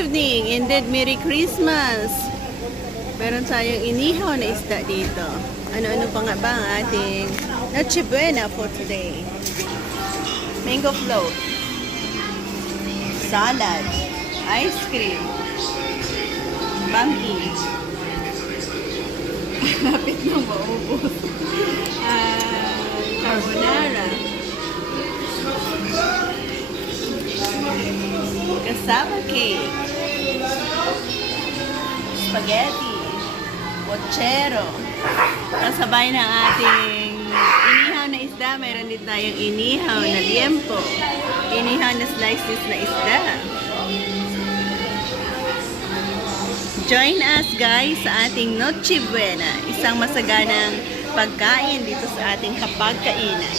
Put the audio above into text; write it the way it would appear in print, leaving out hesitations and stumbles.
evening. Indeed, Merry Christmas. Meron tayong inihaw na isda dito. Ano-ano pa nga ba ang ating Noche Buena for today? Mango float, salad, ice cream, bangki. Lapit na maubos. Carbonara. Cassava cake. Spaghetti. Pochero. Kasabay ng ating inihaw na isda, mayroon din tayong inihaw na liempo. Inihaw na slices na isda. Join us guys sa ating Noche Buena. Isang masaganang pagkain dito sa ating hapagkainan.